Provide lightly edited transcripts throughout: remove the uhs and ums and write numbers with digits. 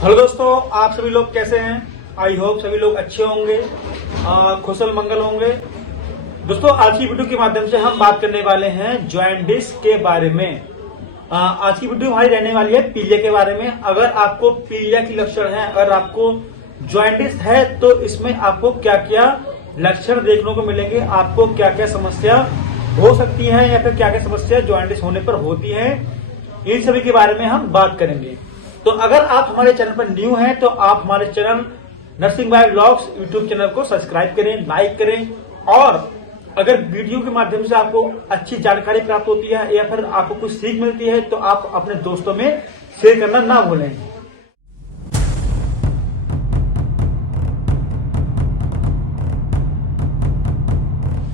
Hello दोस्तों, आप सभी लोग कैसे हैं? आई होप सभी लोग अच्छे होंगे, खुशल मंगल होंगे। दोस्तों, आज की वीडियो के माध्यम से हम बात करने वाले हैं जॉइंटिस के बारे में। आज की वीडियो हमारी रहने वाली है पीलिया के बारे में। अगर आपको पीलिया की लक्षण है, अगर आपको जॉइंटिस है, तो इसमें आपको क्या क्या लक्षण देखने को मिलेंगे, आपको क्या क्या समस्या हो सकती है या फिर क्या क्या समस्या जॉइंटिस होने पर होती है, इन सभी के बारे में हम बात करेंगे। तो अगर आप हमारे चैनल पर न्यू हैं तो आप हमारे channel nursing by vlogs YouTube channel को सब्सक्राइब करें, लाइक करें, और अगर वीडियो के माध्यम से आपको अच्छी जानकारी प्राप्त होती है या फिर आपको कुछ सीख मिलती है तो आप अपने दोस्तों में शेयर करना ना भूलें।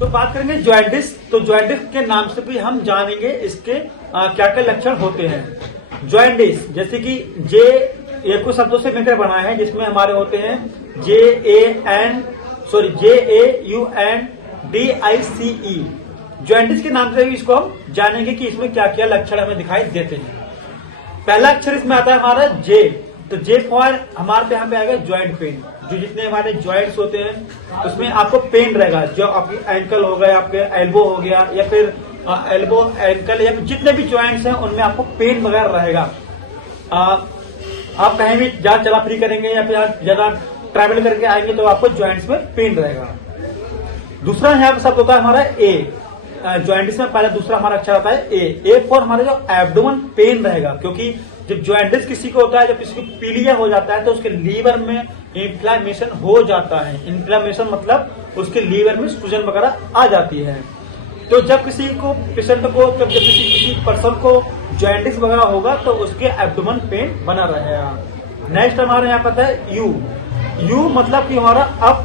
तो बात करेंगे जॉइंटिस। तो जॉइंटिस के नाम से भी हम जानेंगे इसके क्या क्या लक्षण होते हैं। जॉइंटिस जैसे कि जे एक कुछ शब्दों से मिलकर बना है, जिसमें हमारे होते हैं JAUNDICE। जॉइंटिस के नाम से भी इसको हम जानेंगे कि इसमें क्या क्या लक्षण हमें दिखाई देते हैं। पहला अक्षर इसमें आता है हमारा जे। तो जे फॉर हमारे यहाँ पे आएगा जॉइंट पेन। जो जितने हमारे जॉइंट्स होते हैं उसमें आपको पेन रहेगा। जो आपकी एंकल हो गया, आपके एल्बो हो गया, या फिर एल्बो एंकल, या फिर जितने भी जॉइंट्स हैं उनमें आपको पेन वगैरह रहेगा। आप कहीं भी ज्यादा चला फ्री करेंगे या फिर ज्यादा ट्रैवल करके आएंगे तो आपको जॉइंट्स में पेन रहेगा। दूसरा यहाँ पर शब्द होता है हमारा ए। जॉइंटिस में पहले दूसरा हमारा अक्षर आता है ए फॉर हमारा जो एब्डोमेन पेन रहेगा। क्योंकि जब जॉइंटिस किसी को होता है, जब किसी को पीलिया हो जाता है तो उसके लीवर में इन्फ्लामेशन हो जाता है। इन्फ्लामेशन मतलब उसके लीवर में सूजन वगैरह आ जाती है। तो जब किसी को पेशेंट को जब किसी पर्सन को जॉइंटिस वगैरह होगा तो उसके एब्डोमेन पेन बना रहेगा। नेक्स्ट हमारे यहाँ पता है यू मतलब कि हमारा अप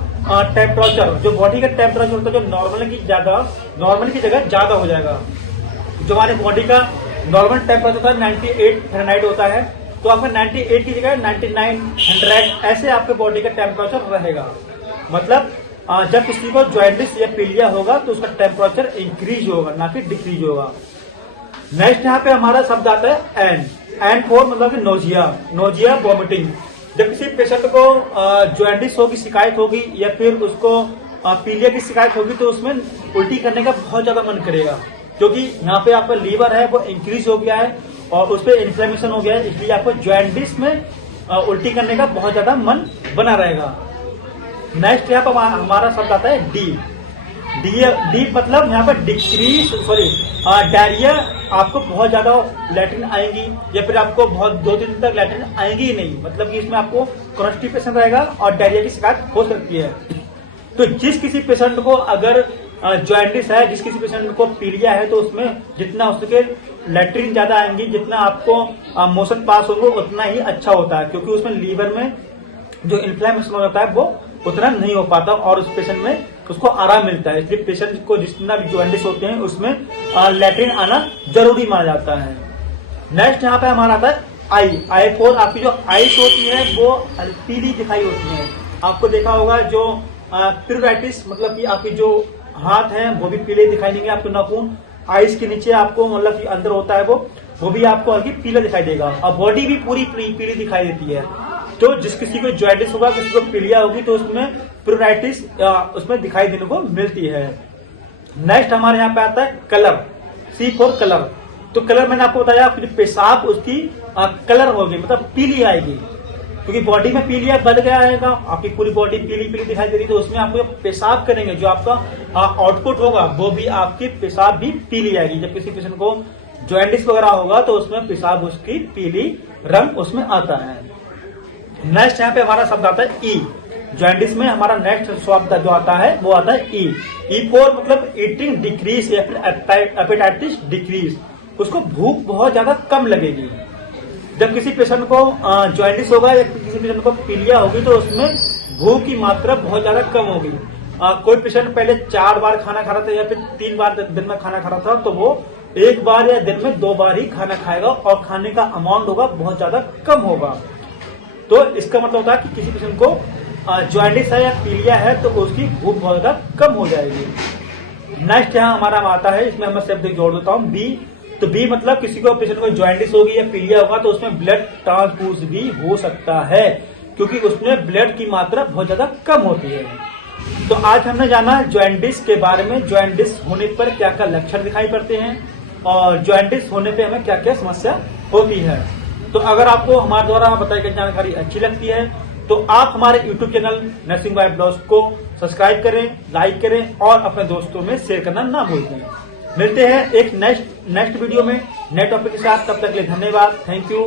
टेम्परेचर। जो बॉडी का टेम्परेचर होता है, जो नॉर्मल की जगह ज्यादा हो जाएगा। जो हमारी बॉडी का नॉर्मल टेम्परेचर होता है 98 फ़ारेनहाइट होता है, तो आपका 98 की जगह 99 ऐसे आपके बॉडी का टेम्परेचर रहेगा। मतलब जब किसी को जॉइंटिस या पीलिया होगा तो उसका टेम्परेचर इंक्रीज होगा, ना कि डिक्रीज होगा। नेक्स्ट यहाँ पे हमारा शब्द आता है एन फॉर मतलब नोजिया वॉमिटिंग। जब किसी पेशेंट को जॉइंटिस होगी, शिकायत होगी, या फिर उसको पीलिया की शिकायत होगी, तो उसमें उल्टी करने का बहुत ज्यादा मन करेगा। क्योंकि यहाँ पे आपका लीवर है वो इंक्रीज हो गया है और उस पर इन्फ्लेमेशन हो गया है, इसलिए आपको जॉइंटिस में उल्टी करने का बहुत ज्यादा मन बना रहेगा। नेक्स्ट यहाँ पर हमारा शब्द आता है डी मतलब यहाँ पर डायरिया। आपको बहुत ज्यादा लैट्रिन आएंगी या फिर आपको बहुत 2 दिन तक लैट्रिन आएंगी ही नहीं। मतलब कि इसमें आपको कॉन्स्टिपेशन रहेगा और डायरिया की शिकायत हो सकती है। तो जिस किसी पेशेंट को अगर जॉइंटिस है, जिस किसी पेशेंट को पीलिया है, तो उसमें जितना हो सके लैट्रिन ज्यादा आएंगी, जितना आपको मोशन पास होंगे उतना ही अच्छा होता है। क्योंकि उसमें लीवर में जो इन्फ्लेमेशन होता है वो उतना नहीं हो पाता और उस पेशेंट में उसको आराम मिलता है। इसलिए पेशेंट को जितना भी जॉइंटिस होते हैं उसमें लैट्रिन आना जरूरी माना जाता है। नेक्स्ट यहाँ पे हमारा आता है आई फॉर आपकी जो आईज होती है वो पीली दिखाई होती है। आपको देखा होगा जो प्यूराइटिस मतलब कि आपकी जो हाथ है वो भी पीले दिखाई देंगे। आपको नाखून आईज के नीचे आपको मतलब कि अंदर होता है वो भी आपको हल्की पीला दिखाई देगा और बॉडी भी पूरी पीली दिखाई देती है। तो जिस किसी को जॉइंटिस होगा, किसी को पीलिया होगी, तो उसमें प्यूराइटिस उसमें दिखाई देने को मिलती है। नेक्स्ट हमारे यहाँ पे आता है कलर, सी फॉर कलर। तो कलर मैंने आपको बताया, पेशाब उसकी कलर होगी, मतलब पीली आएगी। क्योंकि बॉडी में पीलिया बढ़ गया रहेगा, आपकी पूरी बॉडी पीली दिखाई दे रही, तो उसमें आपको पेशाब करेंगे, जो आपका आउटपुट होगा वो भी आपकी पेशाब भी पीली आएगी। जब किसी पेशेंट को जॉइंटिस वगैरह होगा तो उसमें पेशाब उसकी पीली रंग उसमें आता है। नेक्स्ट यहाँ पे हमारा शब्द आता है ई। जॉइंटिस में हमारा नेक्स्ट शब्द जो आता है वो आता है ई फॉर मतलब ईटिंग डिक्रीज या फिर एपेटाइटिस डिक्रीज। उसको भूख बहुत ज्यादा कम लगेगी। जब किसी पेशेंट को जॉइंटिस होगा या किसी पेशेंट को पीलिया होगी तो उसमें भूख की मात्रा बहुत ज्यादा कम होगी। कोई पेशेंट पहले 4 बार खाना खा रहा था या फिर 3 बार दिन में खाना खा रहा था, तो वो 1 बार या दिन में 2 बार ही खाना खाएगा और खाने का अमाउंट होगा बहुत ज्यादा कम होगा। तो इसका मतलब होता है कि किसी पेशेंट को जॉइंटिस है या पीलिया है तो उसकी भूख बहुत ज्यादा कम हो जाएगी। नेक्स्ट यहाँ हमारा आता है, इसमें मैं शब्द जोड़ देता हूँ बी तो बी मतलब किसी को पेशेंट को जॉइंटिस होगी या पीलिया होगा तो उसमें ब्लड ट्रांसफ्यूज भी हो सकता है, क्योंकि उसमें ब्लड की मात्रा बहुत ज्यादा कम होती है। तो आज हमने जाना जॉइंटिस के बारे में, जॉइंटिस होने पर क्या क्या लक्षण दिखाई पड़ते हैं और जॉइंटिस होने पे हमें क्या क्या समस्या होती है। तो अगर आपको हमारे द्वारा बताई गई जानकारी अच्छी लगती है तो आप हमारे YouTube channel nursing by blogs को सब्सक्राइब करें, लाइक करें और अपने दोस्तों में शेयर करना ना भूलें। मिलते हैं एक नेक्स्ट वीडियो में नए टॉपिक के साथ। तब तक के लिए धन्यवाद। Thank you.